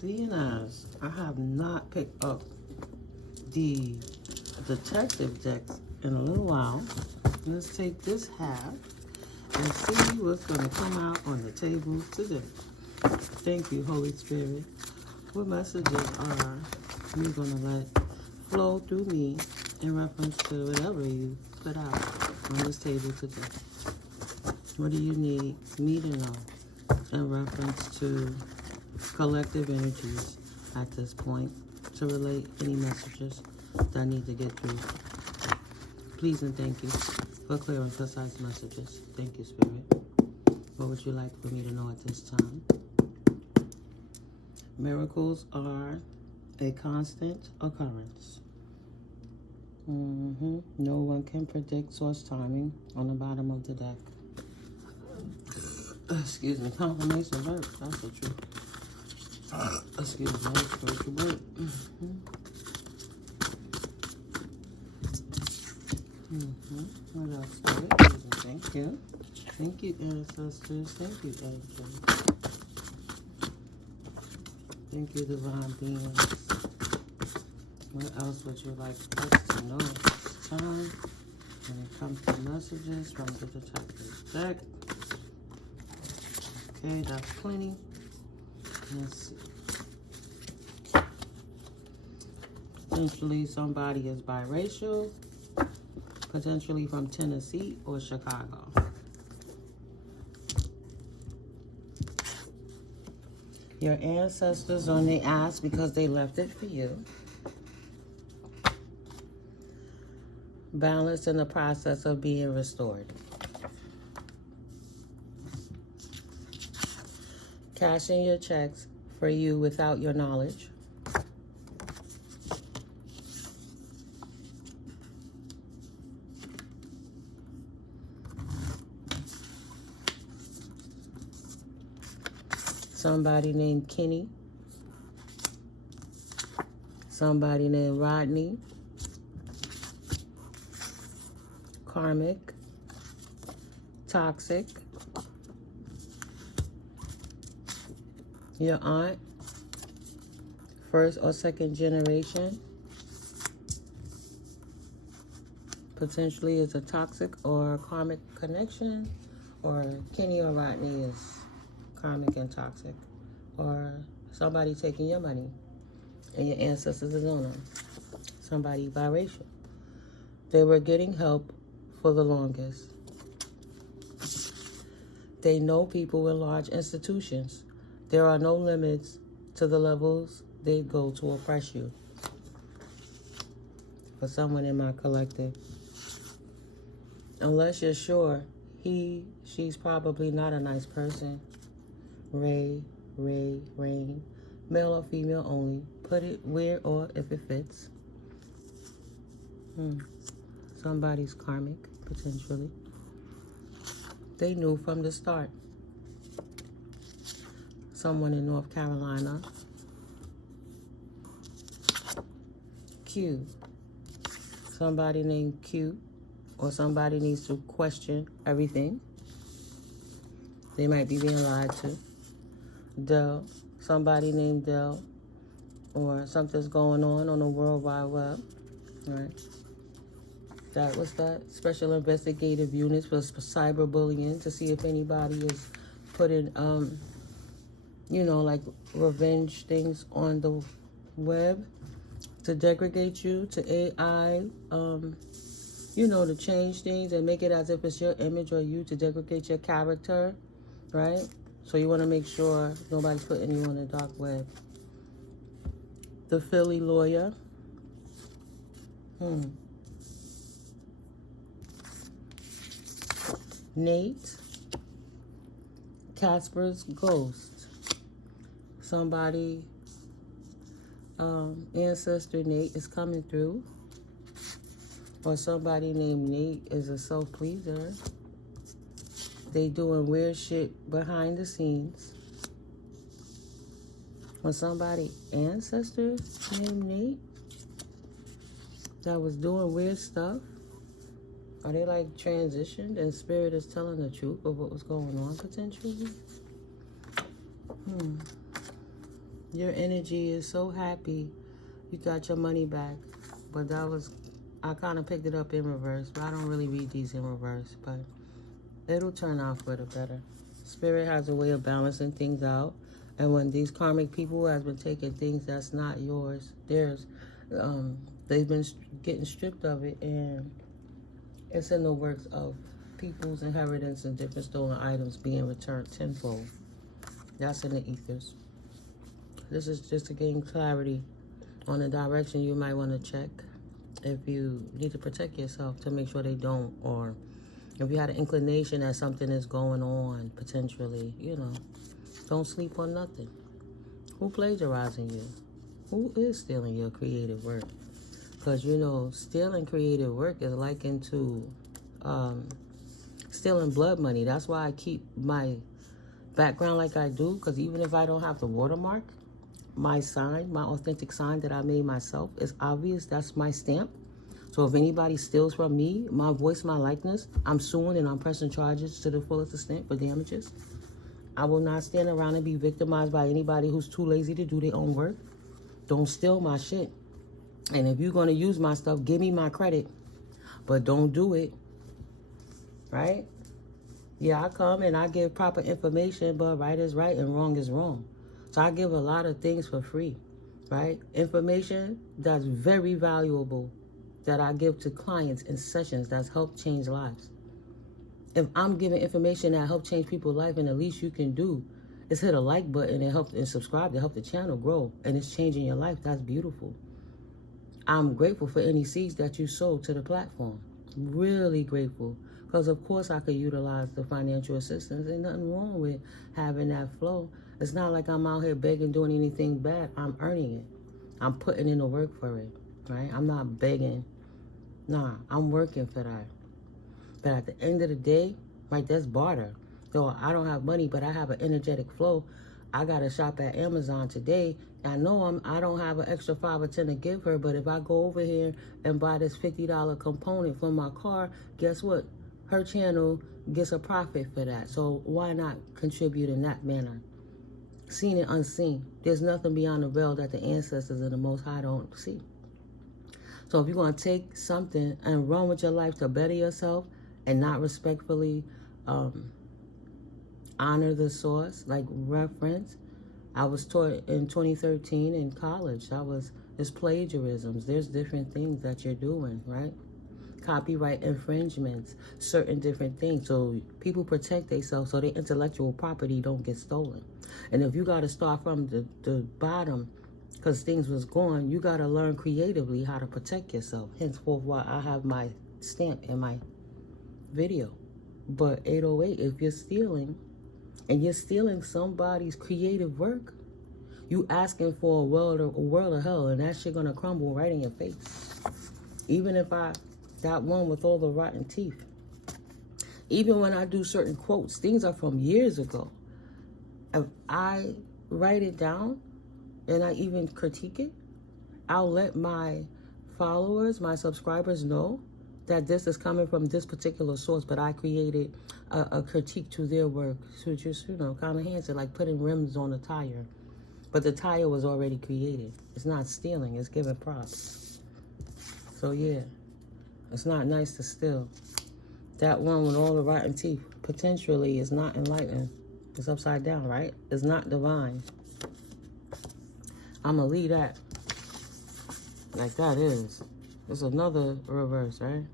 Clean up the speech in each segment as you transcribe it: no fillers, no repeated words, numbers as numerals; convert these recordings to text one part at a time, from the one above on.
Being as I have not picked up the detective decks in a little while, let's take this half and see what's going to come out on the table today. Thank you, Holy Spirit. What messages are you going to let flow through me in reference to whatever you put out on this table today? What do you need me to know in reference to collective energies at this point to relate any messages that I need to get through? Please and thank you for clear and precise messages. Thank you, Spirit. What would you like for me to know at this time? Miracles are a constant occurrence. No one can predict source timing on the bottom of the deck. Excuse me, confirmation works. That's the truth. Excuse me, spiritual word. What else, Spirit? Thank you. Thank you, ancestors. Thank you, angels. Thank you, divine beings. What else would you like us to know at this time when it comes to messages from the detective deck? Okay, that's plenty. Let's see. Potentially somebody is biracial, potentially from Tennessee or Chicago. Your ancestors on their ass because they left it for you. Balance in the process of being restored. Cashing your checks for you without your knowledge. Somebody named Kenny. Somebody named Rodney. Karmic. Toxic. Your aunt. First or second generation. Potentially is a toxic or karmic connection. Or Kenny or Rodney is karmic and toxic, or somebody taking your money and your ancestors is on them. Somebody biracial. They were getting help for the longest. They know people in large institutions. There are no limits to the levels they go to oppress you. For someone in my collective. Unless you're sure, she's probably not a nice person. Rain, male or female only. Put it where or if it fits. Somebody's karmic, potentially. They knew from the start. Someone in North Carolina. Q. Somebody named Q, or somebody needs to question everything. They might be being lied to. Del, somebody named Del, or something's going on the World Wide Web, right? That was that special investigative units for cyberbullying to see if anybody is putting, like revenge things on the web to degrade you, to AI, to change things and make it as if it's your image or you to degrade your character, right? So you want to make sure nobody's putting you on the dark web. The Philly lawyer. Nate. Casper's ghost. Somebody, ancestor Nate is coming through. Or somebody named Nate is a self-pleaser. They doing weird shit behind the scenes. When somebody ancestor named Nate that was doing weird stuff, are they like transitioned and spirit is telling the truth of what was going on potentially? Your energy is so happy you got your money back. But that was, I kind of picked it up in reverse. But I don't really read these in reverse. But it'll turn out for the better. Spirit has a way of balancing things out. And when these karmic people has been taking things that's not yours, theirs, they've been getting stripped of it. And it's in the works of people's inheritance and different stolen items being returned tenfold. That's in the ethers. This is just to gain clarity on the direction you might want to check if you need to protect yourself to make sure they don't, or if you had an inclination that something is going on potentially, you know, don't sleep on nothing. Who plagiarizing you? Who is stealing your creative work? Because, you know, stealing creative work is likened to stealing blood money. That's why I keep my background like I do, because even if I don't have the watermark, my sign, my authentic sign that I made myself is obvious. That's my stamp. So if anybody steals from me, my voice, my likeness, I'm suing and I'm pressing charges to the fullest extent for damages. I will not stand around and be victimized by anybody who's too lazy to do their own work. Don't steal my shit. And if you're going to use my stuff, give me my credit. But don't do it. Right? Yeah, I come and I give proper information, but right is right and wrong is wrong. So I give a lot of things for free, right? Information that's very valuable that I give to clients in sessions that's helped change lives. If I'm giving information that help change people's life, and the least you can do is hit a like button and help and subscribe to help the channel grow, and it's changing your life, that's beautiful. I'm grateful for any seeds that you sow to the platform. Really grateful. Because of course I could utilize the financial assistance. Ain't nothing wrong with having that flow. It's not like I'm out here begging, doing anything bad. I'm earning it. I'm putting in the work for it, right? I'm not begging. Nah, I'm working for that. But at the end of the day, right, that's barter. So I don't have money, but I have an energetic flow. I got to shop at Amazon today. I know I don't have an extra 5 or 10 to give her, but if I go over here and buy this $50 component for my car, guess what? Her channel gets a profit for that. So why not contribute in that manner? Seen and unseen. There's nothing beyond the veil that the ancestors and the Most High don't see. So if you're going to take something and run with your life to better yourself and not respectfully honor the source, like reference, I was taught in 2013 in college. There's plagiarisms. There's different things that you're doing, right? Copyright infringements, certain different things. So people protect themselves so their intellectual property don't get stolen. And if you got to start from the bottom because things was gone, you got to learn creatively how to protect yourself. Henceforth, why I have my stamp in my video. But 808, if you're stealing, and you're stealing somebody's creative work, you asking for a world of hell, and that shit gonna crumble right in your face. Even if I got one with all the rotten teeth. Even when I do certain quotes, things are from years ago. If I write it down and I even critique it, I'll let my followers, my subscribers know that this is coming from this particular source, but I created a critique to their work to just, you know, kind of hands it, like putting rims on a tire. But the tire was already created. It's not stealing, it's giving props. So yeah, it's not nice to steal. That one with all the rotten teeth potentially is not enlightened. It's upside down, right? It's not divine. I'm gonna leave that like that is. It's another reverse, right?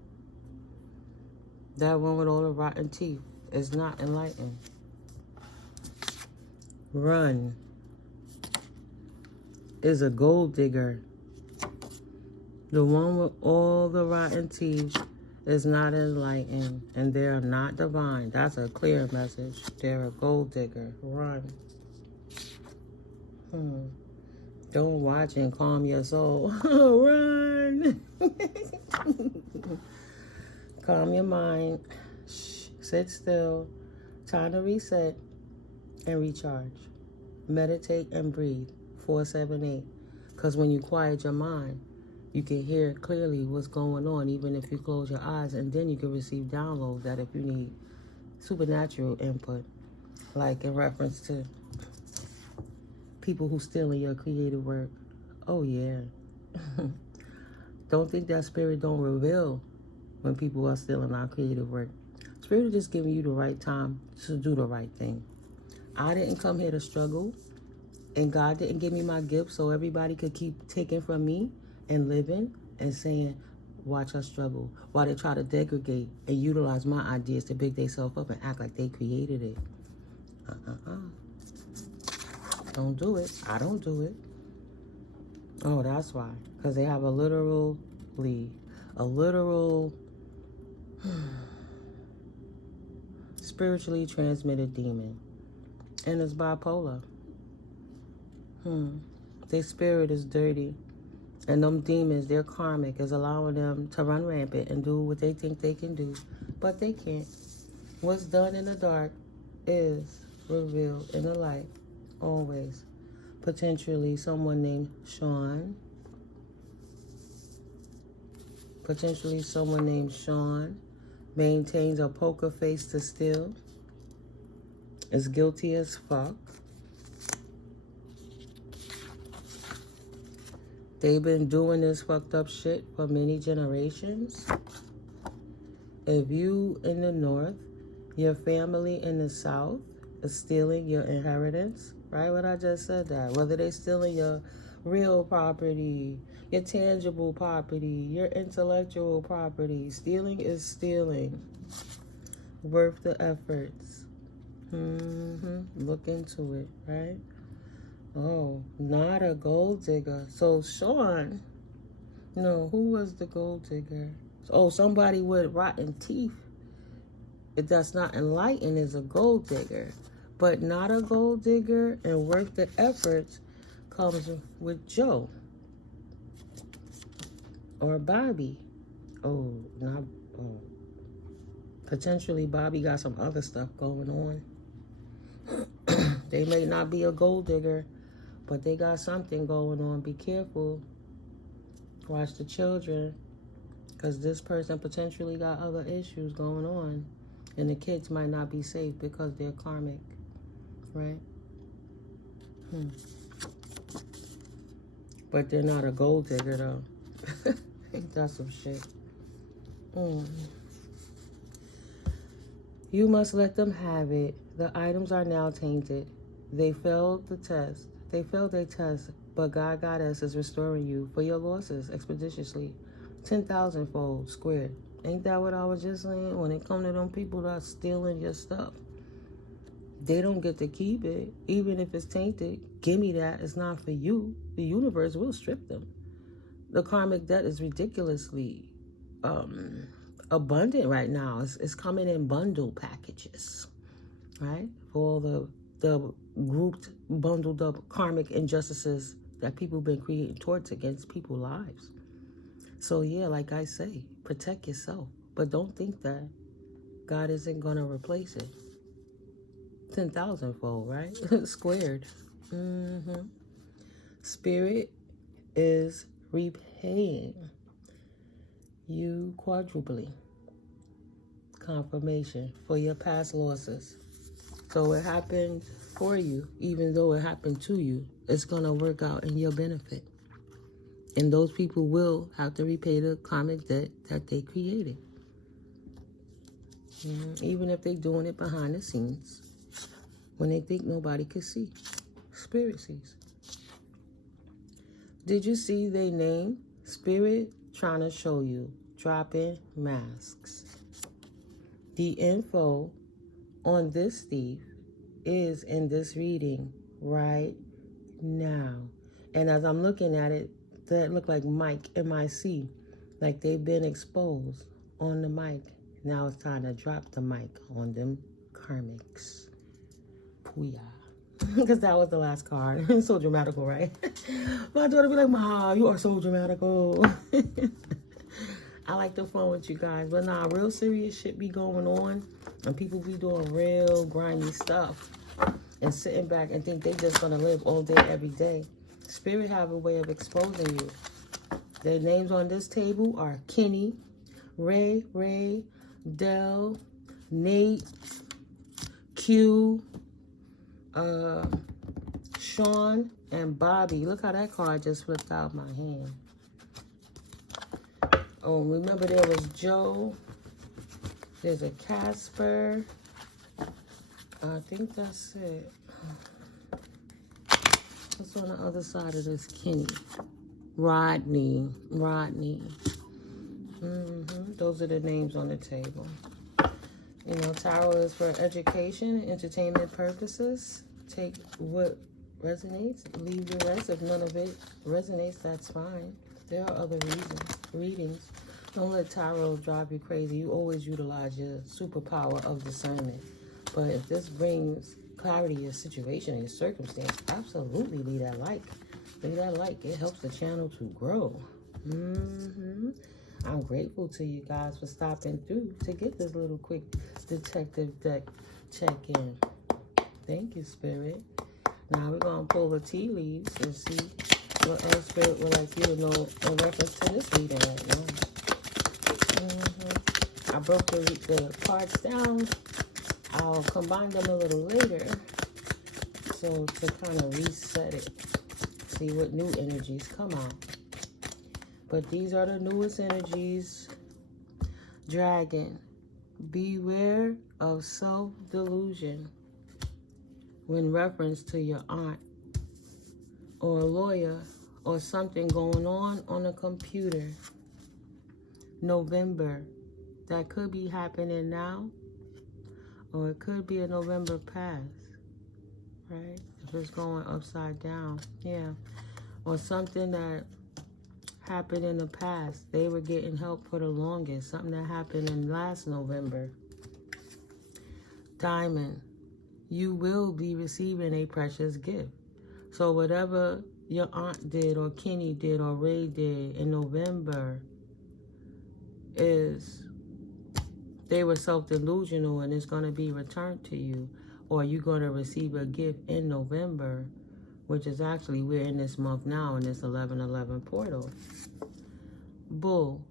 That one with all the rotten teeth is not enlightened. Run is a gold digger. The one with all the rotten teeth is not enlightened, and they're not divine. That's a clear message. They're a gold digger. Run. Don't watch and calm your soul. Run. Calm your mind. Shh. Sit still. Time to reset and recharge. Meditate and breathe. 478. Because when you quiet your mind, you can hear clearly what's going on, even if you close your eyes, and then you can receive downloads that if you need supernatural input, like in reference to people who stealing your creative work. Oh, yeah. Don't think that spirit don't reveal when people are stealing our creative work. Spirit is just giving you the right time to do the right thing. I didn't come here to struggle, and God didn't give me my gift so everybody could keep taking from me and living and saying, watch us struggle, while they try to degrade and utilize my ideas to big themselves up and act like they created it. Don't do it. I don't do it. Oh, that's why. Because they have a literal spiritually transmitted demon. And it's bipolar. Their spirit is dirty. And them demons, their karmic, is allowing them to run rampant and do what they think they can do. But they can't. What's done in the dark is revealed in the light. Always. Potentially someone named Sean. Potentially someone named Sean maintains a poker face to steal. Is guilty as fuck. They've been doing this fucked up shit for many generations. If you in the north, your family in the south is stealing your inheritance, right? What I just said that. Whether they stealing your real property, your tangible property, your intellectual property. Stealing is stealing. Worth the efforts. Look into it, right? Oh, not a gold digger. So Sean, no, who was the gold digger? Oh, somebody with rotten teeth. If that's not enlightened, is a gold digger. But not a gold digger and worth the efforts comes with Joe. Or Bobby. Oh, not, oh. Potentially Bobby got some other stuff going on. They may not be a gold digger, but they got something going on. Be careful. Watch the children. Because this person potentially got other issues going on. And the kids might not be safe because they're karmic. Right? But they're not a gold digger, though. Ain't that some shit? You must let them have it. The items are now tainted. They failed the test. They failed their test, but God Goddess is restoring you for your losses expeditiously. 10,000-fold squared. Ain't that what I was just saying? When it comes to them people that are stealing your stuff, they don't get to keep it. Even if it's tainted, give me that. It's not for you. The universe will strip them. The karmic debt is ridiculously abundant right now. It's coming in bundle packages, right? For all the grouped, bundled up karmic injustices that people have been creating towards against people's lives. So yeah, like I say, protect yourself. But don't think that God isn't going to replace it. 10,000-fold, right? Squared. Spirit is repaying you quadruply. Confirmation for your past losses. So it happened for you, even though it happened to you. It's going to work out in your benefit. And those people will have to repay the karmic debt that they created. Even if they're doing it behind the scenes. When they think nobody could see. Spirit sees. Did you see their name? Spirit trying to show you. Dropping masks. The info on this thief is in this reading right now. And as I'm looking at it, that look like mic, M-I-C. Like they've been exposed on the mic. Now it's time to drop the mic on them karmics. Pooyah. Because that was the last card. So dramatical, right? My daughter be like, Ma, you are so dramatical. I like the fun with you guys. But nah, real serious shit be going on. And people be doing real grimy stuff. And sitting back and think they just going to live all day, every day. Spirit have a way of exposing you. Their names on this table are Kenny, Ray, Del, Nate, Q, Sean and Bobby. Look how that card just flipped out my hand. Oh, remember there was Joe. There's a Casper. I think that's it. What's on the other side of this Kenny? Rodney. Those are the names on the table. You know, tarot is for education and entertainment purposes. Take what resonates, leave the rest. If none of it resonates, that's fine. There are other readings. Don't let tarot drive you crazy. You always utilize your superpower of discernment. But if this brings clarity to your situation and your circumstance, absolutely leave that like. Leave that like. It helps the channel to grow. I'm grateful to you guys for stopping through to get this little quick detective deck check-in. Thank you, Spirit. Now we're going to pull the tea leaves and see what else Spirit would like you to know in reference to this reading right now. I broke the cards down. I'll combine them a little later. So to kind of reset it. See what new energies come out. But these are the newest energies. Dragon. Beware of self-delusion when reference to your aunt or a lawyer or something going on a computer. November. That could be happening now, or it could be a November past, right? If it's going upside down, yeah. Or something that happened in the past. They were getting help for the longest. Something that happened in last November. Diamond. You will be receiving a precious gift. So whatever your aunt did or Kenny did or Ray did in November is they were self-delusional and it's going to be returned to you. Or you're going to receive a gift in November, which is actually, we're in this month now in this 11/11 portal. Bull.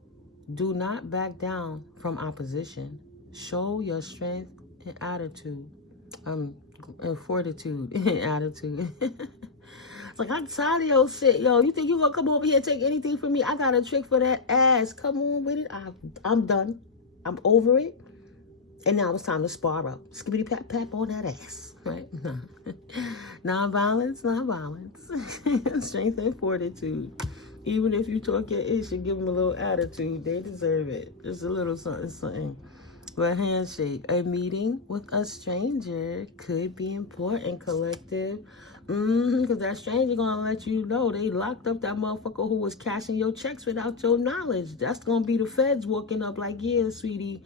Do not back down from opposition. Show your strength and attitude. And fortitude and attitude. It's like, I'm tired of your shit. Yo, you think you gonna come over here and take anything from me? I got a trick for that ass. Come on with it. I'm done. I'm over it. And now it's time to spar up. Skibbity pap pap on that ass. Right? Non-violence, non-violence. Strength and fortitude. Even if you talk your ish and give them a little attitude, they deserve it. Just a little something, something. But handshake. A meeting with a stranger could be important, collective. Because that stranger gonna let you know they locked up that motherfucker who was cashing your checks without your knowledge. That's gonna be the feds walking up like, yeah, sweetie,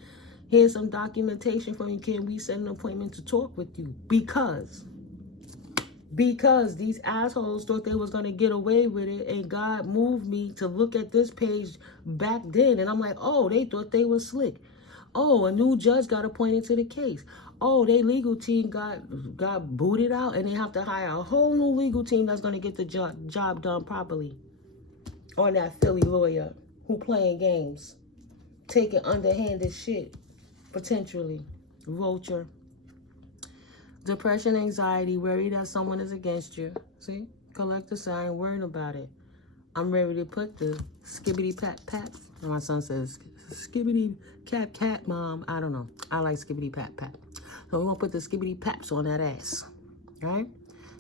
here's some documentation from you. Can we set an appointment to talk with you? Because these assholes thought they was gonna get away with it, and God moved me to look at this page back then, and I'm like, oh, they thought they was slick. Oh, a new judge got appointed to the case. Oh, their legal team got booted out, and they have to hire a whole new legal team that's going to get the job done properly. On that Philly lawyer who playing games, taking underhanded shit, potentially. Vulture. Depression, anxiety, worry that someone is against you. See? Collector say, I ain't worried about it. I'm ready to put the skibbity pat pat. My son says, skibbity cat, mom. I don't know. I like skibbity pat pat. So we're going to put the skibbity paps on that ass. Right?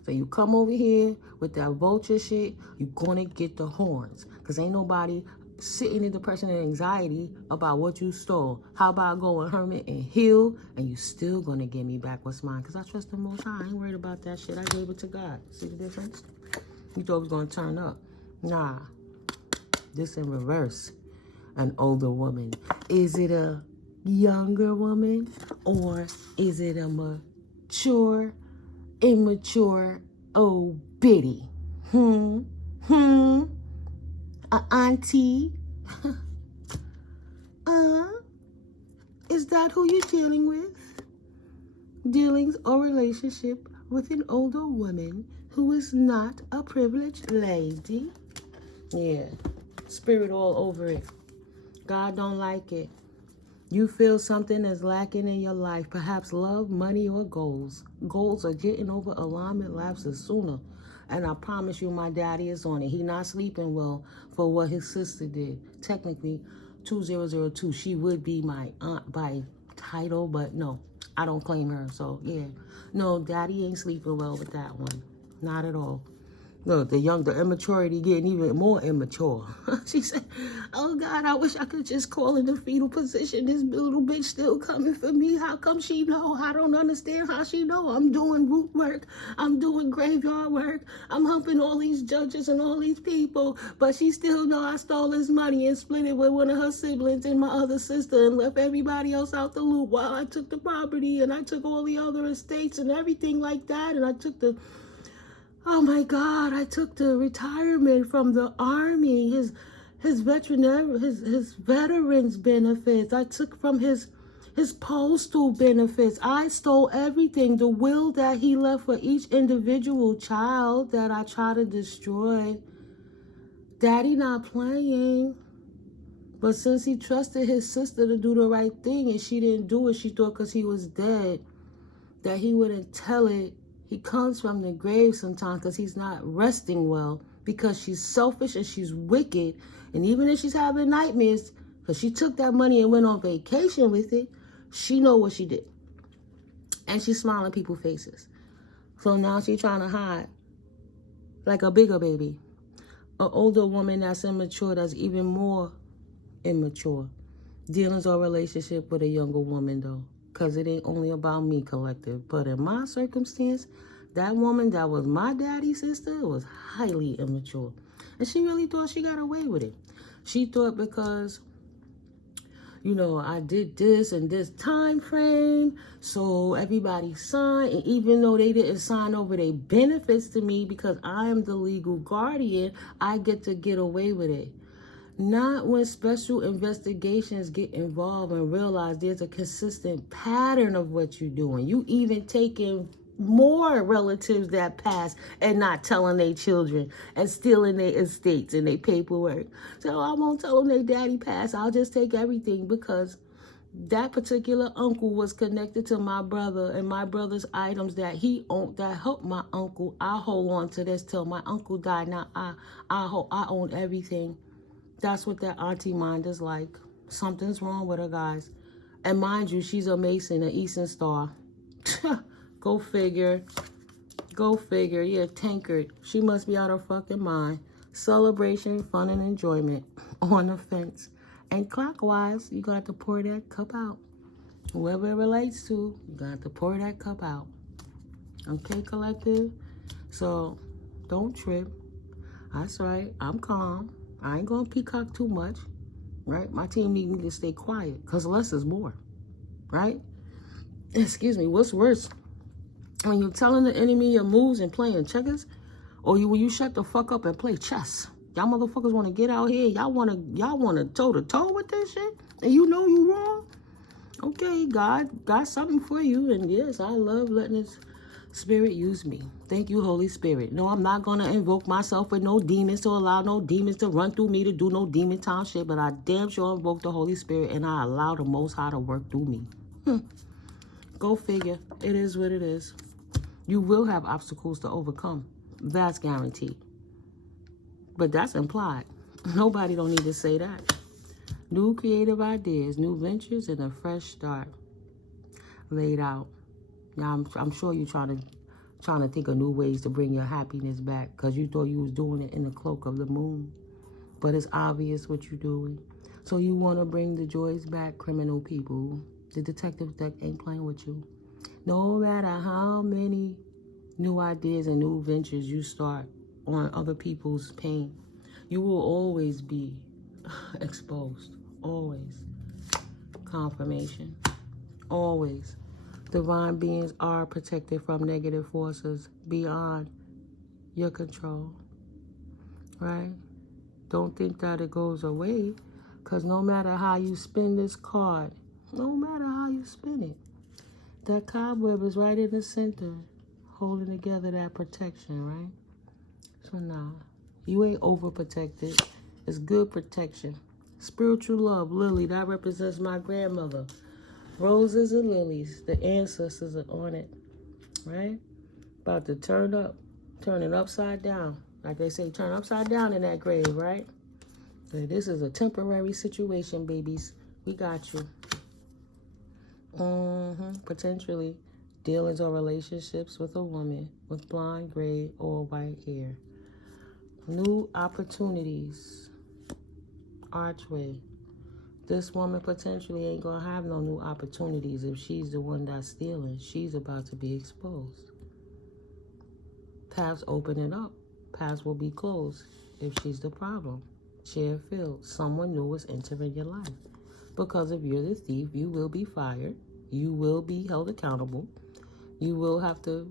So you come over here with that vulture shit, you're going to get the horns. Because ain't nobody sitting in depression and anxiety about what you stole. How about going hermit and heal, and you still going to give me back what's mine? Because I trust the Most High. I ain't worried about that shit. I gave it to God. See the difference? You thought it was going to turn up. Nah. This in reverse. An older woman. Is it a younger woman, or is it a mature, immature old biddy? A auntie? Is that who you're dealing with? Dealings or relationship with an older woman who is not a privileged lady? Yeah, spirit all over it. God don't like it. You feel something is lacking in your life, perhaps love, money, or goals. Goals are getting over alignment lapses sooner. And I promise you, my daddy is on it. He not sleeping well for what his sister did. Technically, 2002, she would be my aunt by title, but no, I don't claim her. So, yeah. No, daddy ain't sleeping well with that one. Not at all. Look, the immaturity getting even more immature. She said, oh, God, I wish I could just call in the fetal position. This little bitch still coming for me. How come she know? I don't understand how she know. I'm doing root work. I'm doing graveyard work. I'm humping all these judges and all these people. But she still know I stole his money and split it with one of her siblings and my other sister and left everybody else out the loop while I took the property and I took all the other estates and everything like that. And I took the... Oh my God, I took the retirement from the Army, his veterans benefits. I took from his postal benefits. I stole everything, the will that he left for each individual child that I tried to destroy. Daddy not playing. But since he trusted his sister to do the right thing and she didn't do it, she thought because he was dead that he wouldn't tell it. He comes from the grave sometimes because he's not resting well, because she's selfish and she's wicked. And even if she's having nightmares, because she took that money and went on vacation with it, she know what she did. And she's smiling people's faces. So now she's trying to hide like a bigger baby. An older woman that's immature, that's even more immature. Dealings or relationship with a younger woman, though. Because it ain't only about me, collective. But in my circumstance, that woman that was my daddy's sister was highly immature. And she really thought she got away with it. She thought because, you know, I did this and this time frame, so everybody signed. And even though they didn't sign over their benefits to me because I am the legal guardian, I get to get away with it. Not when special investigations get involved and realize there's a consistent pattern of what you're doing. You even taking more relatives that pass and not telling their children and stealing their estates and their paperwork. So I won't tell them their daddy passed. I'll just take everything because that particular uncle was connected to my brother and my brother's items that he owned that helped my uncle. I hold on to this till my uncle died. Now I own everything. That's what that auntie mind is like. Something's wrong with her, guys. And mind you, she's a Mason, an Eastern Star. Go figure. Go figure. Yeah, tankard. She must be out of her fucking mind. Celebration, fun, and enjoyment on the fence. And clockwise, you got to pour that cup out. Whoever it relates to, you got to pour that cup out. Okay, collective? So, don't trip. That's right. I'm calm. I ain't gonna peacock too much, right? My team need me to stay quiet because less is more, right? Excuse me, what's worse? When you're telling the enemy your moves and playing checkers, or when you shut the fuck up and play chess. Y'all motherfuckers want to get out here. Y'all want to toe-to-toe with this shit? And you know you wrong? Okay, God got something for you. And yes, I love letting his spirit use me. Thank you, Holy Spirit. No, I'm not going to invoke myself with no demons to allow no demons to run through me to do no demon town shit. But I damn sure invoke the Holy Spirit and I allow the Most High to work through me. Go figure. It is what it is. You will have obstacles to overcome. That's guaranteed. But that's implied. Nobody don't need to say that. New creative ideas, new ventures, and a fresh start laid out. Now, I'm sure you're trying to think of new ways to bring your happiness back because you thought you was doing it in the cloak of the moon. But it's obvious what you're doing. So you want to bring the joys back, criminal people. The detective deck ain't playing with you. No matter how many new ideas and new ventures you start on other people's pain, you will always be exposed. Always. Confirmation. Always. Divine beings are protected from negative forces beyond your control. Right? Don't think that it goes away, because no matter how you spin this card, no matter how you spin it, that cobweb is right in the center, holding together that protection, right? So now, you ain't overprotected. It's good protection. Spiritual love, Lily, that represents my grandmother. Roses and lilies, the ancestors are on it, right? About to turn up. Turn it upside down. Like they say, turn upside down in that grave, right? So this is a temporary situation, babies. We got you. Potentially dealings or relationships with a woman with blonde, gray, or white hair. New opportunities. Archway. This woman potentially ain't gonna have no new opportunities if she's the one that's stealing. She's about to be exposed. Paths opening up. Paths will be closed if she's the problem. Share field. Someone new is entering your life. Because if you're the thief, you will be fired. You will be held accountable. You will have to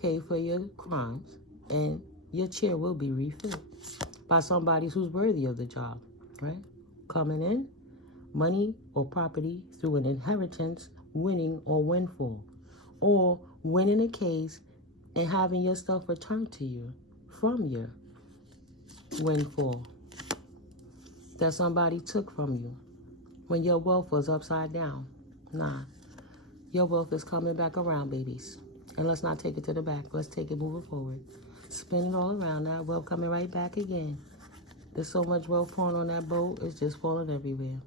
pay for your crimes. And your chair will be refilled by somebody who's worthy of the job, right? Coming in, money or property through an inheritance, winning or windfall. Or winning a case and having your stuff returned to you from your windfall that somebody took from you when your wealth was upside down. Nah, your wealth is coming back around, babies. And let's not take it to the back. Let's take it moving forward. Spin it all around. That wealth coming right back again. There's so much wealth pouring on that boat. It's just falling everywhere.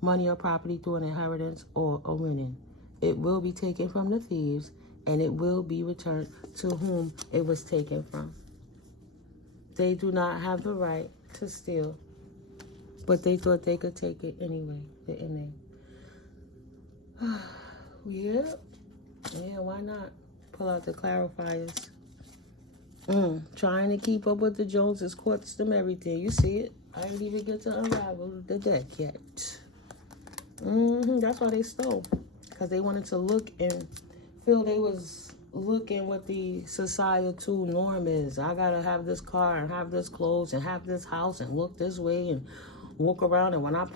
Money or property through an inheritance or a winning. It will be taken from the thieves, and it will be returned to whom it was taken from. They do not have the right to steal, but they thought they could take it anyway, didn't they? Yeah, why not? Pull out the clarifiers. Trying to keep up with the Joneses, quartz them, everything. You see it. I didn't even get to unravel the deck yet. That's why they stole. Because they wanted to look and feel they was looking what the societal norm is. I gotta have this car and have this clothes and have this house and look this way and walk around. And when I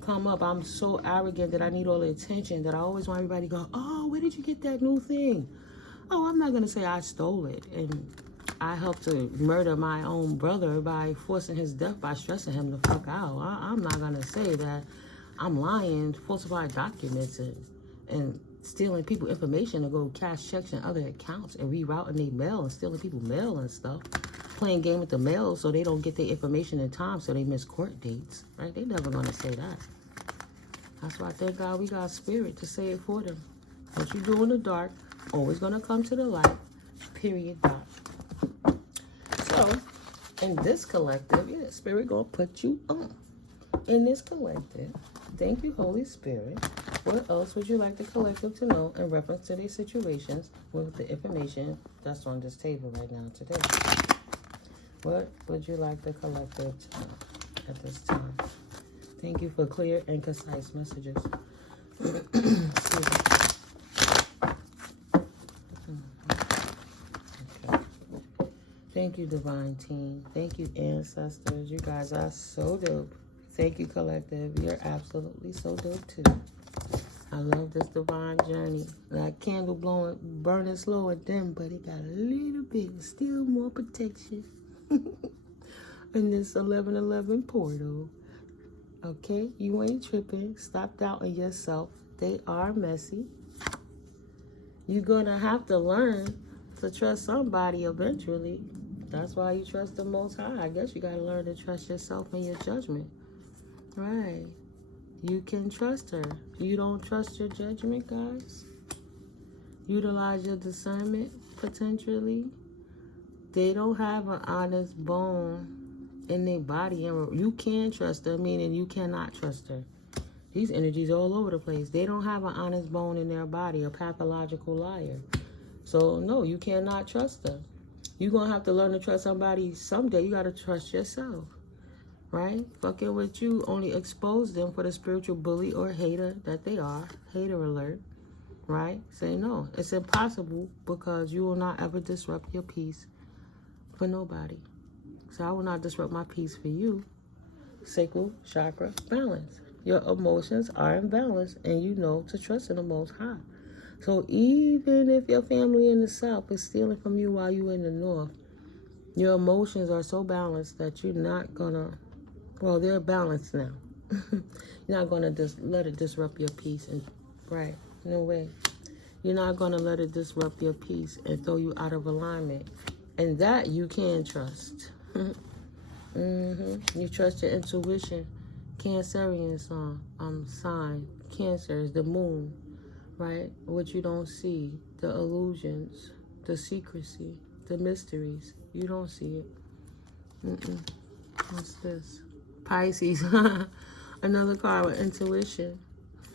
come up, I'm so arrogant that I need all the attention that I always want everybody to go, oh, where did you get that new thing? Oh, I'm not gonna say I stole it and I helped to murder my own brother by forcing his death by stressing him the fuck out. I'm not gonna say that I'm lying, falsifying documents and stealing people information to go cash checks in other accounts and rerouting their mail and stealing people mail and stuff. Playing game with the mail so they don't get their information in time so they miss court dates. Right? They never gonna say that. That's why thank God we got spirit to say it for them. What you do in the dark, always gonna come to the light. Period. Dot. So, in this collective, yeah, spirit gonna put you on. In this collective, thank you, Holy Spirit. What else would you like the collective to know in reference to these situations with the information that's on this table right now today? What would you like the collective to know at this time? Thank you for clear and concise messages. Excuse me. Okay. Thank you, Divine Team. Thank you, Ancestors. You guys are so dope. Thank you, collective. You're absolutely so dope, too. I love this divine journey. That candle burning slow and dim, but it got a little bit, still more protection. In this 1111 portal. Okay, you ain't tripping. Stop doubting yourself. They are messy. You're gonna have to learn to trust somebody eventually. That's why you trust the Most High. I guess you gotta learn to trust yourself and your judgment. Right. You can trust her. You don't trust your judgment, guys? Utilize your discernment, potentially. They don't have an honest bone in their body. And you can trust her, meaning you cannot trust her. These energies all over the place. They don't have an honest bone in their body, a pathological liar. So, no, you cannot trust her. You're going to have to learn to trust somebody someday. You got to trust yourself. Right? Fucking with you only expose them for the spiritual bully or hater that they are. Hater alert. Right? Say no. It's impossible because you will not ever disrupt your peace for nobody. So I will not disrupt my peace for you. Sacral chakra balance. Your emotions are in balance and you know to trust in the Most High. So even if your family in the South is stealing from you while you in the North, your emotions are so balanced that you're not gonna, well, they're balanced now. You're not gonna just let it disrupt your peace. And right, no way. You're not going to let it disrupt your peace and throw you out of alignment. And that you can trust. You trust your intuition. Cancerian sign. Cancer is the moon, right? What you don't see, the illusions, the secrecy, the mysteries. You don't see it. What's this? Pisces. Another card with intuition.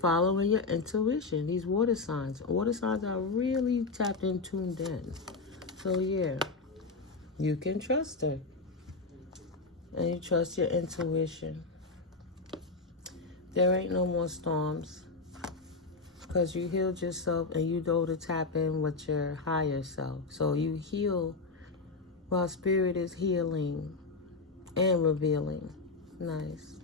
Following your intuition. These water signs. Water signs are really tapped and tuned in. So yeah, you can trust her. And you trust your intuition. There ain't no more storms. Because you healed yourself and you know to tap in with your higher self. So you heal while spirit is healing and revealing. Nice.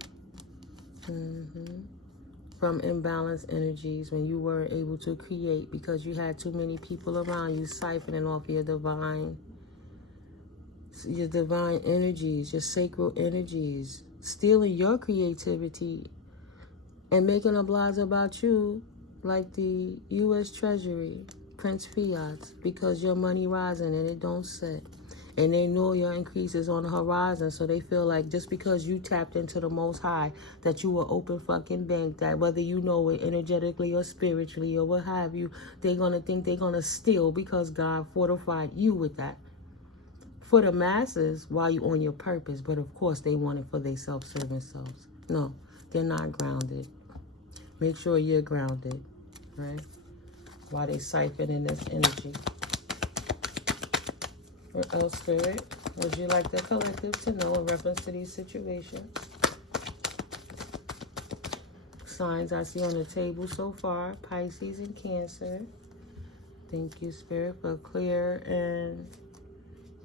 From imbalanced energies when you weren't able to create because you had too many people around you siphoning off your divine energies, your sacred energies, stealing your creativity and making a blase about you like the U.S. Treasury, Prince Fiat, because your money rising and it don't set. And they know your increase is on the horizon, so they feel like just because you tapped into the Most High, that you will open fucking bank, that whether you know it energetically or spiritually or what have you, they're going to think they're going to steal because God fortified you with that. For the masses, while you're on your purpose, but of course they want it for their self-serving selves. No, they're not grounded. Make sure you're grounded, right? While they siphon in this energy. What else, Spirit, would you like the collective to know in reference to these situations? Signs I see on the table so far, Pisces and Cancer. Thank you, Spirit, for clear and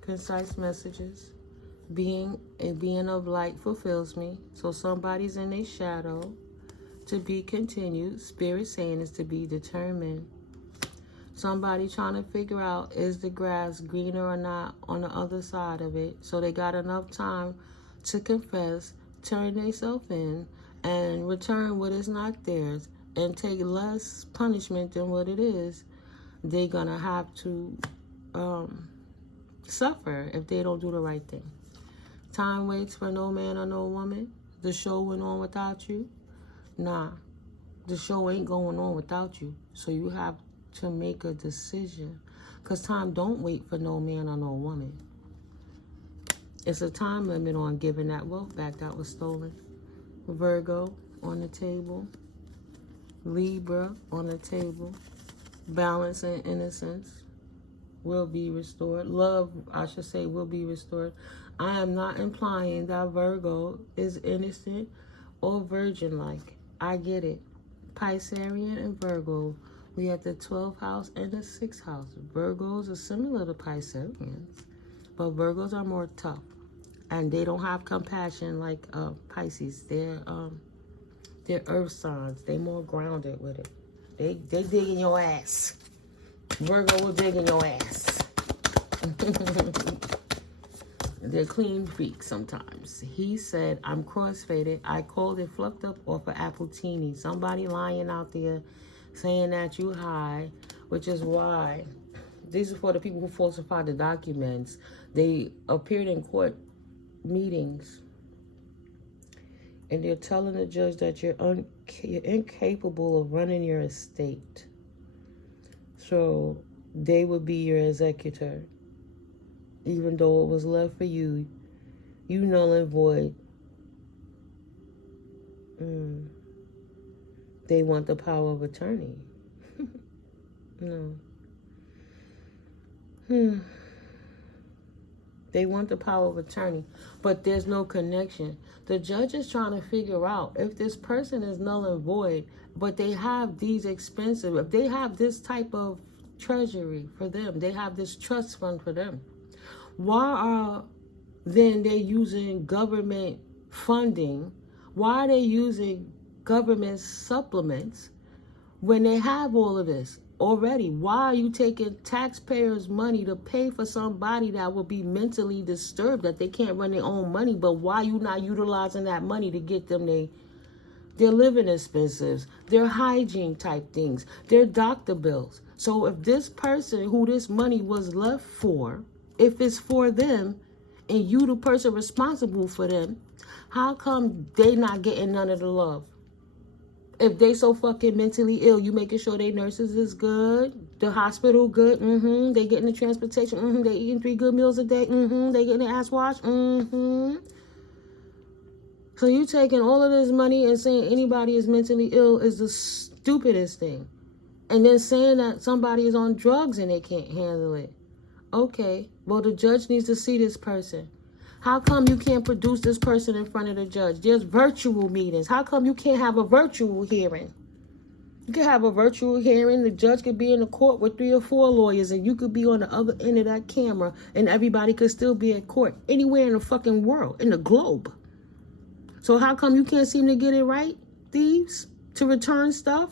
concise messages. A being of light fulfills me. So somebody's in their shadow. To be continued. Spirit saying is to be determined. Somebody trying to figure out, is the grass greener or not on the other side of it? So they got enough time to confess, turn themselves in, and return what is not theirs, and take less punishment than what it is. They're going to have to suffer if they don't do the right thing. Time waits for no man or no woman. The show went on without you. Nah, the show ain't going on without you. So you have to make a decision. Because time don't wait for no man or no woman. It's a time limit on giving that wealth back that was stolen. Virgo on the table. Libra on the table. Balance and innocence will be restored. Love, I should say, will be restored. I am not implying that Virgo is innocent or virgin-like. I get it. Piscean and Virgo, we at the 12th house and the 6th house. Virgos are similar to Pisceans, but Virgos are more tough, and they don't have compassion like Pisces. They're earth signs. They more grounded with it. They dig in your ass. Virgo will dig in your ass. They're clean freaks sometimes. He said, I'm crossfaded. I called it fluffed up off of Appletini. Somebody lying out there saying that you high, which is why. These are for the people who falsified the documents. They appeared in court meetings, and they're telling the judge that you're incapable of running your estate. So they would be your executor. Even though it was left for you, you null and void. They want the power of attorney. No. They want the power of attorney, but there's no connection. The judge is trying to figure out if this person is null and void, but they have these expensive, if they have this type of treasury for them, they have this trust fund for them. Why are then they using government funding? Why are they using government supplements when they have all of this already? Why are you taking taxpayers' money to pay for somebody that will be mentally disturbed, that they can't run their own money? But why you not utilizing that money to get them their living expenses, their hygiene type things, their doctor bills? So if this person who this money was left for, if it's for them, and you the person responsible for them, how come they not getting none of the love? If they so fucking mentally ill, you making sure they nurses is good, the hospital good, they getting the transportation, they eating 3 good meals a day, they getting their ass washed, So you taking all of this money and saying anybody is mentally ill is the stupidest thing. And then saying that somebody is on drugs and they can't handle it. Okay, well, the judge needs to see this person. How come you can't produce this person in front of the judge? There's virtual meetings. How come you can't have a virtual hearing? You can have a virtual hearing. The judge could be in the court with 3 or 4 lawyers, and you could be on the other end of that camera, and everybody could still be at court anywhere in the fucking world, in the globe. So how come you can't seem to get it right, thieves, to return stuff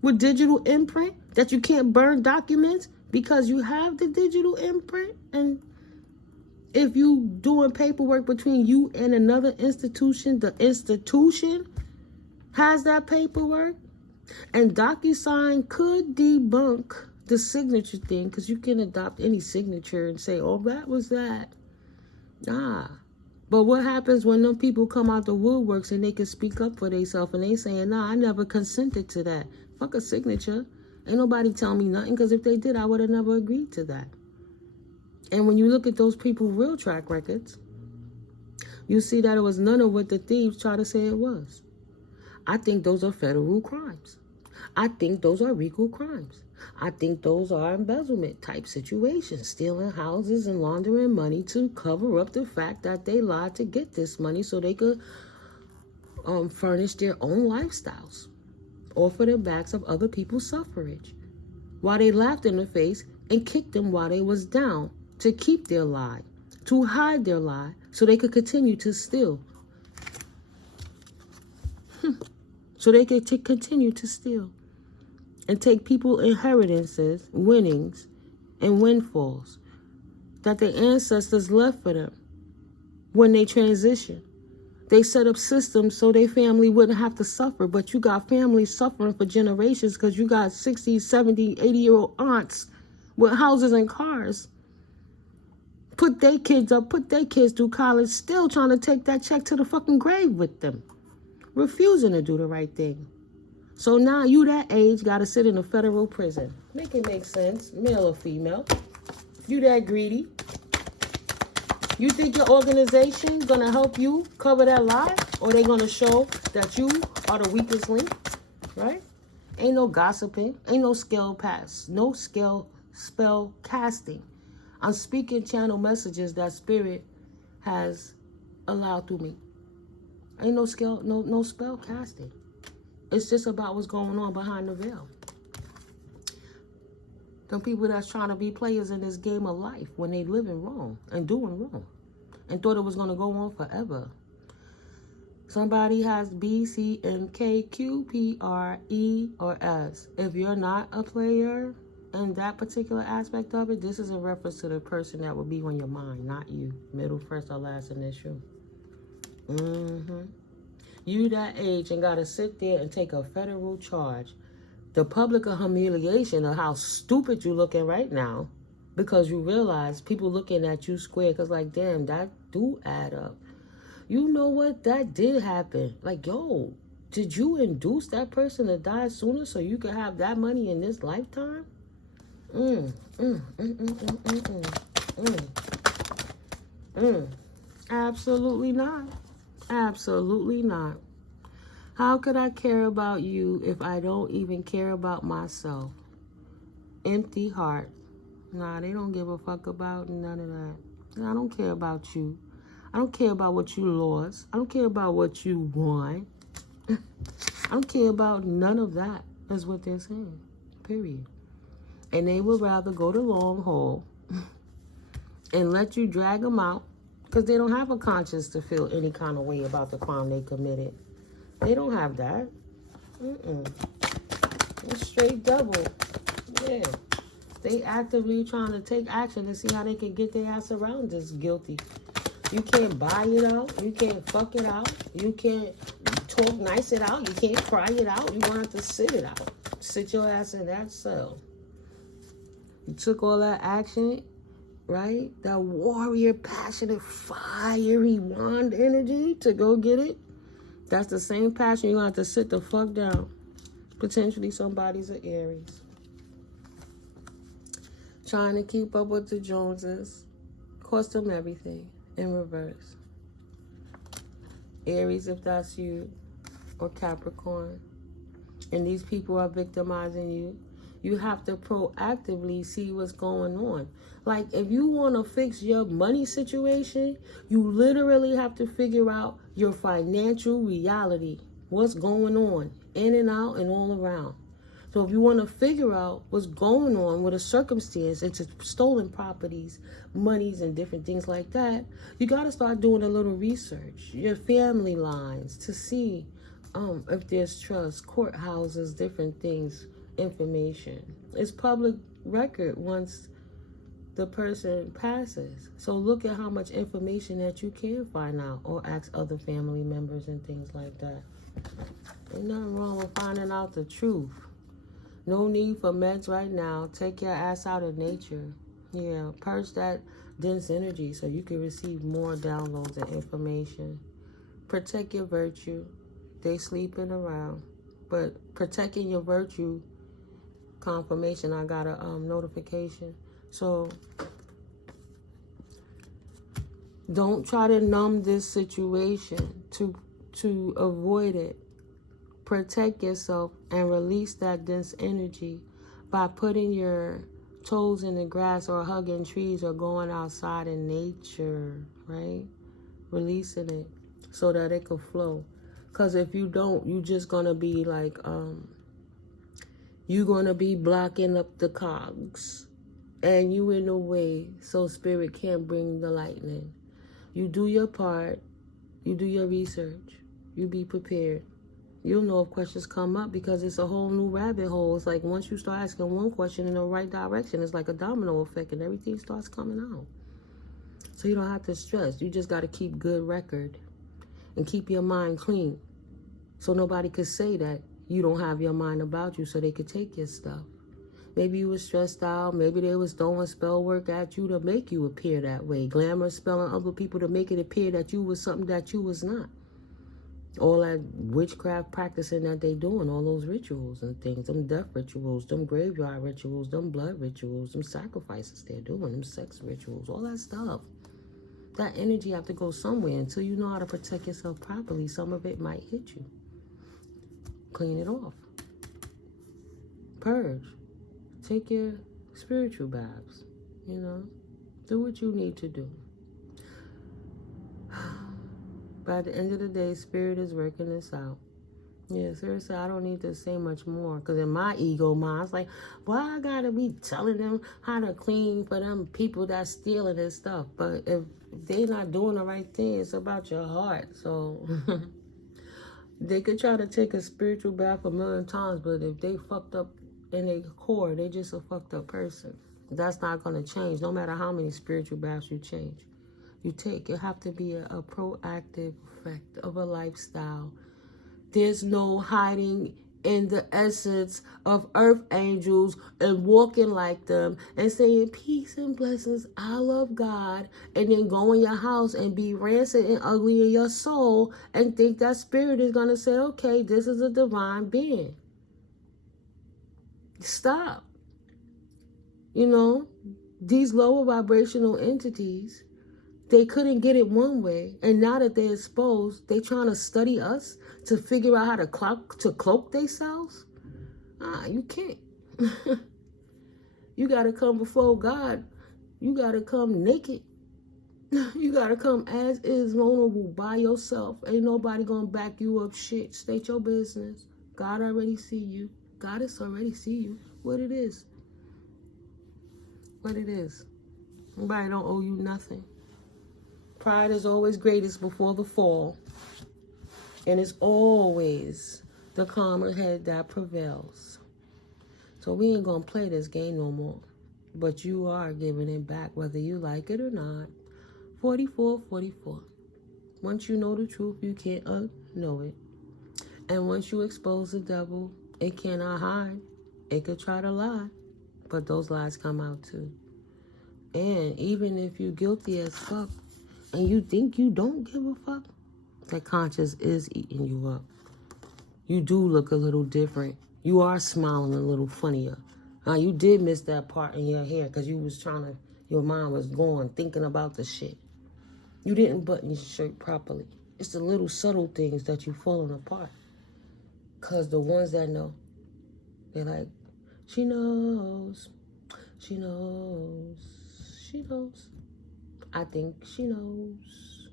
with digital imprint, that you can't burn documents because you have the digital imprint? And if you doing paperwork between you and another institution, the institution has that paperwork. And DocuSign could debunk the signature thing, because you can adopt any signature and say, oh, that was that. Nah. But what happens when them people come out the woodworks and they can speak up for themselves and they saying, nah, I never consented to that. Fuck a signature. Ain't nobody tell me nothing, because if they did, I would have never agreed to that. And when you look at those people's real track records, you see that it was none of what the thieves try to say it was. I think those are federal crimes. I think those are RICO crimes. I think those are embezzlement type situations, stealing houses and laundering money to cover up the fact that they lied to get this money so they could furnish their own lifestyles, off of the backs of other people's suffrage, while they laughed in the face and kicked them while they was down to keep their lie, to hide their lie, so they could continue to steal. So they could continue to steal and take people inheritances, winnings, and windfalls that their ancestors left for them when they transitioned. They set up systems so their family wouldn't have to suffer, but you got families suffering for generations because you got 60, 70, 80-year-old aunts with houses and cars. Put their kids up, put their kids through college, still trying to take that check to the fucking grave with them. Refusing to do the right thing. So now you that age got to sit in a federal prison. Make it make sense, male or female. You that greedy. You think your organization going to help you cover that lie? Or they going to show that you are the weakest link? Right? Ain't no gossiping. Ain't no spell casting. I'm speaking channel messages that spirit has allowed through me. Ain't no spell casting. It's just about what's going on behind the veil. Them people that's trying to be players in this game of life when they living wrong and doing wrong and thought it was going to go on forever. Somebody has B, C, N, K, Q, P, R, E, or S. If you're not a player in that particular aspect of it, this is a reference to the person that will be on your mind, not you. Middle, first, or last initial. You that age and got to sit there and take a federal charge. The public humiliation of how stupid you looking right now, because you realize people looking at you square, because like, damn, that do add up. You know what? That did happen. Like, yo, did you induce that person to die sooner so you could have that money in this lifetime? Absolutely not. Absolutely not. How could I care about you if I don't even care about myself? Empty heart. Nah, they don't give a fuck about none of that. I don't care about you. I don't care about what you lost. I don't care about what you won. I don't care about none of that, is what they're saying. Period. And they would rather go the long haul and let you drag them out, because they don't have a conscience to feel any kind of way about the crime they committed. They don't have that. It's straight double. Yeah. They actively trying to take action to see how they can get their ass around this guilty. You can't buy it out. You can't fuck it out. You can't talk nice it out. You can't cry it out. You want to sit it out. Sit your ass in that cell. took all that action, right? That warrior, passionate, fiery wand energy to go get it. That's the same passion you're going to have to sit the fuck down. Potentially somebody's an Aries. Trying to keep up with the Joneses. Cost them everything in reverse. Aries, if that's you, or Capricorn. And these people are victimizing you. You have to proactively see what's going on. Like, if you want to fix your money situation, you literally have to figure out your financial reality. What's going on, in and out and all around. So if you want to figure out what's going on with a circumstance, it's stolen properties, monies, and different things like that, you got to start doing a little research. Your family lines to see if there's trust, courthouses, different things, information. It's public record once the person passes. So look at how much information that you can find out, or ask other family members and things like that. Ain't nothing wrong with finding out the truth. No need for meds right now. Take your ass out of nature. Yeah, purge that dense energy so you can receive more downloads and information. Protect your virtue. They sleeping around. But protecting your virtue, confirmation, I got a notification. So don't try to numb this situation to avoid it. Protect yourself and release that dense energy by putting your toes in the grass or hugging trees or going outside in nature, right? Releasing it so that it can flow. Because if you don't, you're just going to be like, you're going to be blocking up the cogs. And you in the way, so spirit can't bring the lightning. You do your part. You do your research. You be prepared. You'll know if questions come up because it's a whole new rabbit hole. It's like once you start asking one question in the right direction, it's like a domino effect and everything starts coming out. So you don't have to stress. You just got to keep good record and keep your mind clean. So nobody could say that you don't have your mind about you so they could take your stuff. Maybe you were stressed out. Maybe they was throwing spell work at you to make you appear that way. Glamour spelling other people to make it appear that you was something that you was not. All that witchcraft practicing that they doing, all those rituals and things, them death rituals, them graveyard rituals, them blood rituals, them sacrifices they're doing, them sex rituals, all that stuff. That energy have to go somewhere. Until you know how to protect yourself properly, some of it might hit you. Clean it off. Purge. Take your spiritual baths, you know. Do what you need to do. By the end of the day, spirit is working this out. Yeah, seriously, I don't need to say much more. Because in my ego mind, it's like, why I got to be telling them how to clean for them people that's stealing this stuff. But if they're not doing the right thing, it's about your heart. So they could try to take a spiritual bath 1,000,000 times, but if they fucked up in their core, they just a fucked up person. That's not going to change, no matter how many spiritual baths you take. It have to be a proactive effect of a lifestyle. There's no hiding in the essence of earth angels and walking like them and saying peace and blessings, I love God, and then go in your house and be rancid and ugly in your soul and think that spirit is going to say, okay, this is a divine being. Stop. You know, these lower vibrational entities, they couldn't get it one way, and now that they're exposed, they trying to study us to figure out how to cloak themselves. You can't. You got to come before God. You got to come naked. You got to come as is, vulnerable by yourself. Ain't nobody going to back you up shit. State your business. God already see you. Goddess already see you. What it is. What it is. Nobody don't owe you nothing. Pride is always greatest before the fall. And it's always the calmer head that prevails. So we ain't going to play this game no more. But you are giving it back, whether you like it or not. 4444. Once you know the truth, you can't unknow it. And once you expose the devil, it cannot hide. It could try to lie, But those lies come out too. And even if you're guilty as fuck and you think you don't give a fuck, that conscience is eating you up. You do look a little different. You are smiling a little funnier. Now, you did miss that part in your hair because you was trying to, your mind was going, thinking about the shit. You didn't button your shirt properly. It's the little subtle things that you falling apart. Because the ones that know, they're like, she knows, she knows, she knows. I think she knows.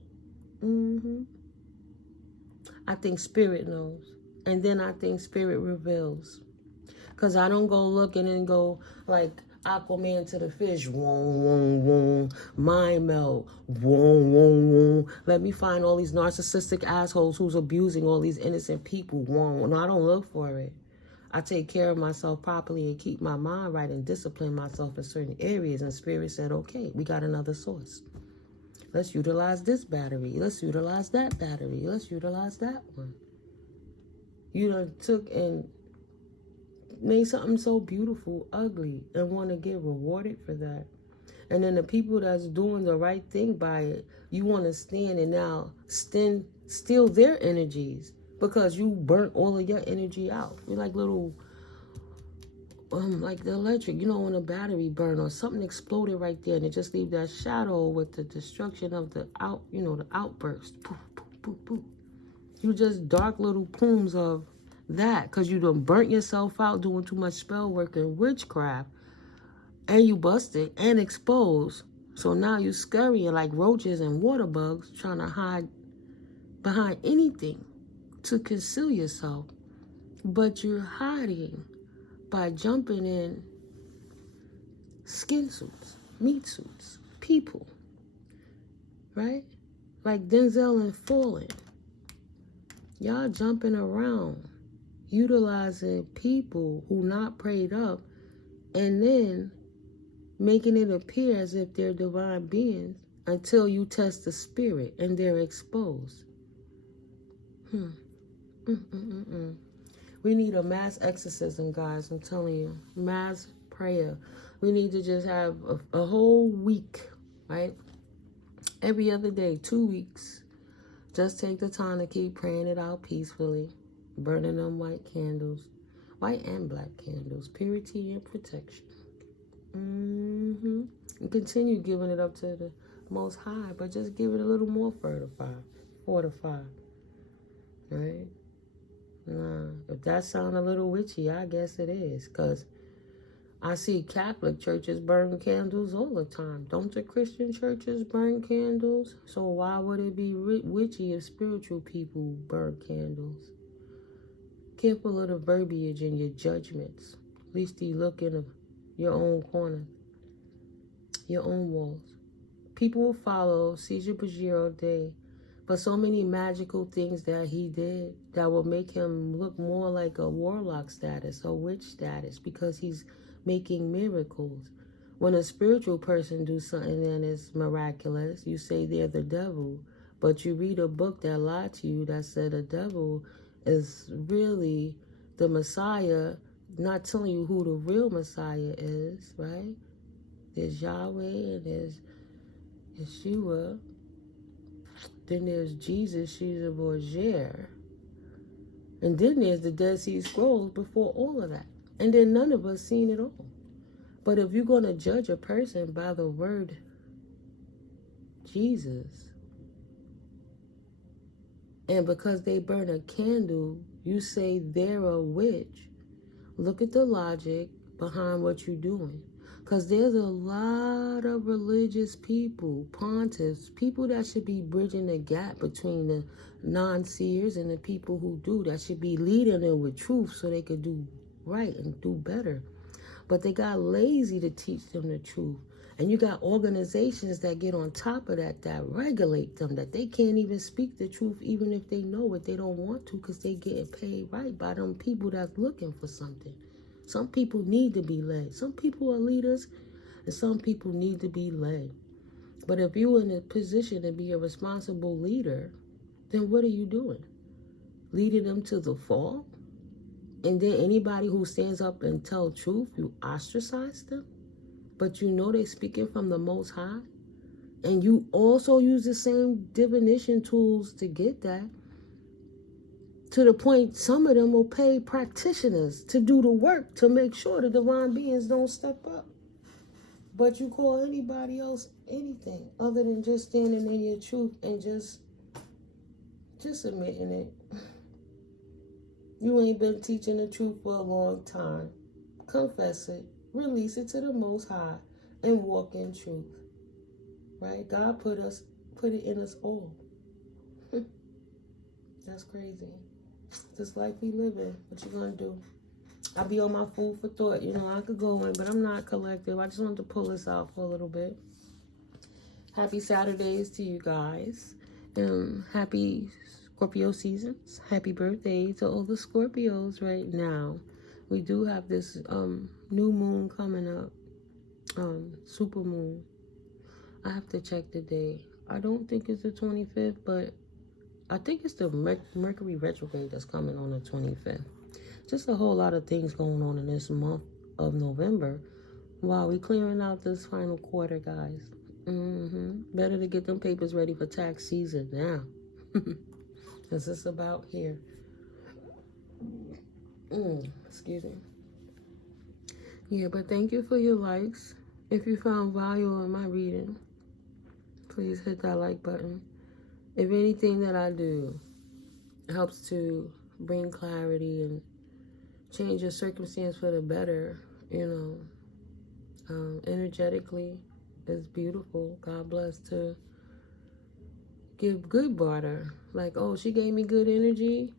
I think spirit knows. And then I think spirit reveals. Because I don't go looking and go like Aquaman to the fish. Wong, wong, wong. Mind melt. Wong, wong, wong. Let me find all these narcissistic assholes who's abusing all these innocent people. Wong. No, I don't look for it. I take care of myself properly and keep my mind right and discipline myself in certain areas. And spirit said, okay, we got another source. Let's utilize this battery. Let's utilize that battery. Let's utilize that one. You done took and made something so beautiful ugly and want to get rewarded for that. And then the people that's doing the right thing by it, you want to stand and now steal their energies because you burnt all of your energy out. You're like little, like the electric, you know, when a battery burned or something exploded right there and it just leave that shadow with the destruction of the the outburst. Poof, poof, poof, poof. You just dark little plumes of that because you done burnt yourself out doing too much spell work and witchcraft, and you busted and exposed. So now you scurrying like roaches and water bugs trying to hide behind anything to conceal yourself. But you're hiding by jumping in skin suits, meat suits, people, right? Like Denzel and Fallen. Y'all jumping around, utilizing people who not prayed up, and then making it appear as if they're divine beings until you test the spirit and they're exposed. We need a mass exorcism, guys. I'm telling you. Mass prayer. We need to just have a whole week, right? Every other day, 2 weeks. Just take the time to keep praying it out peacefully. Burning them white candles. White and black candles. Purity and protection. And continue giving it up to the Most High. But just give it a little more fortified. Right? Nah, if that sounds a little witchy, I guess it is. Because I see Catholic churches burn candles all the time. Don't the Christian churches burn candles? So why would it be witchy if spiritual people burn candles? Careful of the verbiage and your judgments. At least you look in your own corner, your own walls. People will follow Caesar Borgia all day, but so many magical things that he did that will make him look more like a warlock status or witch status because he's making miracles. When a spiritual person do something that is miraculous, you say they're the devil. But you read a book that lied to you that said the devil is really the Messiah, not telling you who the real Messiah is, right? There's Yahweh and there's Yeshua. Then there's Jesus, Caesar Borgia. And then there's the Dead Sea Scrolls before all of that. And then none of us seen it all. But if you're going to judge a person by the word Jesus, and because they burn a candle, you say they're a witch, look at the logic behind what you're doing. Because there's a lot of religious people, pontiffs, people that should be bridging the gap between the non-seers and the people who do, that should be leading them with truth so they could do right and do better. But they got lazy to teach them the truth. And you got organizations that get on top of that regulate them, that they can't even speak the truth even if they know it. They don't want to because they getting paid right by them people that's looking for something. Some people need to be led. Some people are leaders and some people need to be led. But if you're in a position to be a responsible leader, then what are you doing? Leading them to the fall? And then anybody who stands up and tell truth, you ostracize them. But you know they're speaking from the Most High. And you also use the same divination tools to get that. To the point some of them will pay practitioners to do the work to make sure the divine beings don't step up. But you call anybody else anything other than just standing in your truth and just admitting it. You ain't been teaching the truth for a long time. Confess it. Release it to the Most High and walk in truth. Right? God put it in us all. That's crazy. This life we live in. What you gonna do? I'll be on my food for thought. You know, I could go in, but I'm not collective. I just wanted to pull this out for a little bit. Happy Saturdays to you guys. Happy Scorpio seasons. Happy birthday to all the Scorpios right now. We do have this new moon coming up. Super moon. I have to check the day. I don't think it's the 25th, but I think it's the Mercury retrograde that's coming on the 25th. Just a whole lot of things going on in this month of November while we clearing out this final quarter, guys. Better to get them papers ready for tax season now. Because it's about here. Excuse me. Yeah, but thank you for your likes. If you found value in my reading, please hit that like button. If anything that I do helps to bring clarity and change your circumstance for the better, you know, energetically, it's beautiful. God bless to give good barter. Like, oh, she gave me good energy.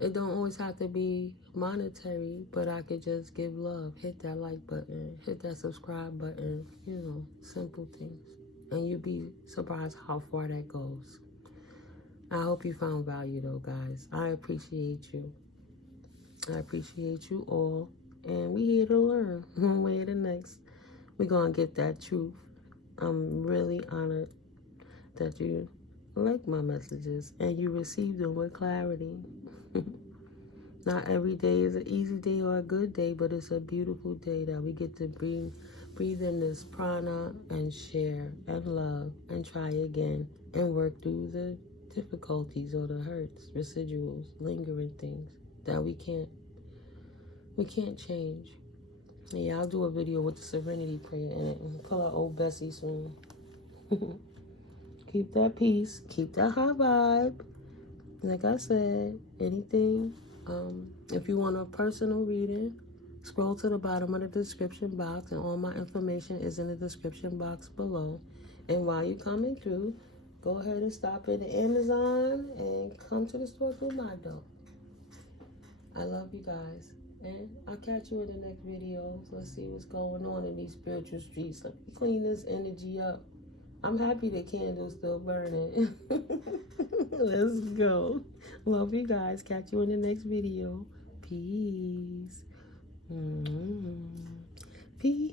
It don't always have to be monetary, but I could just give love. Hit that like button. Hit that subscribe button. You know, simple things. And you'd be surprised how far that goes. I hope you found value, though, guys. I appreciate you. I appreciate you all. And we here to learn one way or the next. We're going to get that truth. I'm really honored that you like my messages and you receive them with clarity. Not every day is an easy day or a good day, but it's a beautiful day that we get to breathe in this prana and share and love and try again and work through the difficulties or the hurts, residuals, lingering things that we can't change. Yeah, I'll do a video with the Serenity Prayer in it and pull out old Bessie soon. Keep that peace. Keep that high vibe. Like I said, anything. If you want a personal reading, scroll to the bottom of the description box and all my information is in the description box below. And while you're coming through, go ahead and stop at the Amazon and come to the store through my door. I love you guys. And I'll catch you in the next video. Let's see what's going on in these spiritual streets. Let me clean this energy up. I'm happy the candle's still burning. Let's go. Love you guys. Catch you in the next video. Peace. Peace.